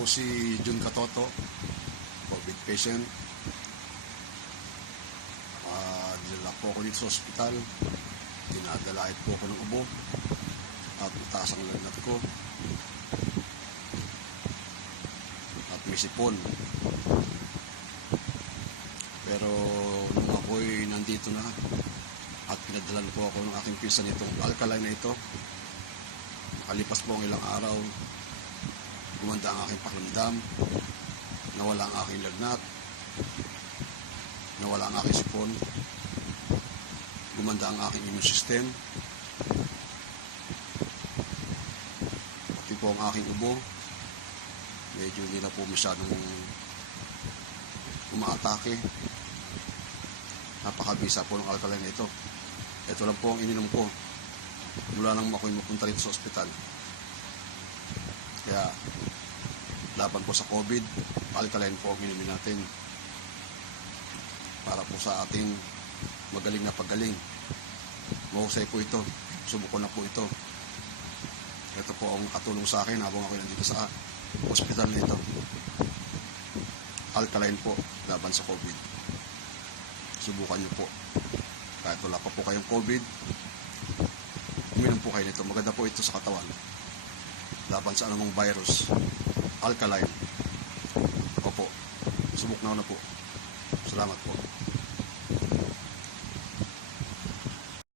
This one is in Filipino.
po si Jun Katoto, COVID patient. Dinala po ako dito sa ospital. Dinadalait po ako ng ubo at mataas ang lagnat ko at may sipon. Pero nung ako'y nandito na at pinadalan po ako ng aking pinsan nitong alkaline na ito, nakalipas po ang ilang araw, gumanda ang aking pakiramdam, nawala ang aking lagnat, nawala ang aking sipon, gumanda ang aking immune system, pati po ang aking ubo, medyo hindi na po masyadong umaatake. Napakabisa po ng alkaline na ito. Ito lang po ang ininom ko mula nang ako'y mapunta rito sa ospital. Kaya laban po sa COVID, alkaline po ang ininom natin para po sa ating magaling na paggaling. Mahusay po ito, subukan na po ito. Ito po ang katulong sa akin habang ako'y nandito sa ospital nito. Alkaline po laban sa COVID. Subukan nyo po. Kahit wala pa po kayong COVID, uminom po kayo nito. Maganda po ito sa katawan. Laban sa anumang virus. Alkaline. Opo. Subok na po. Salamat po.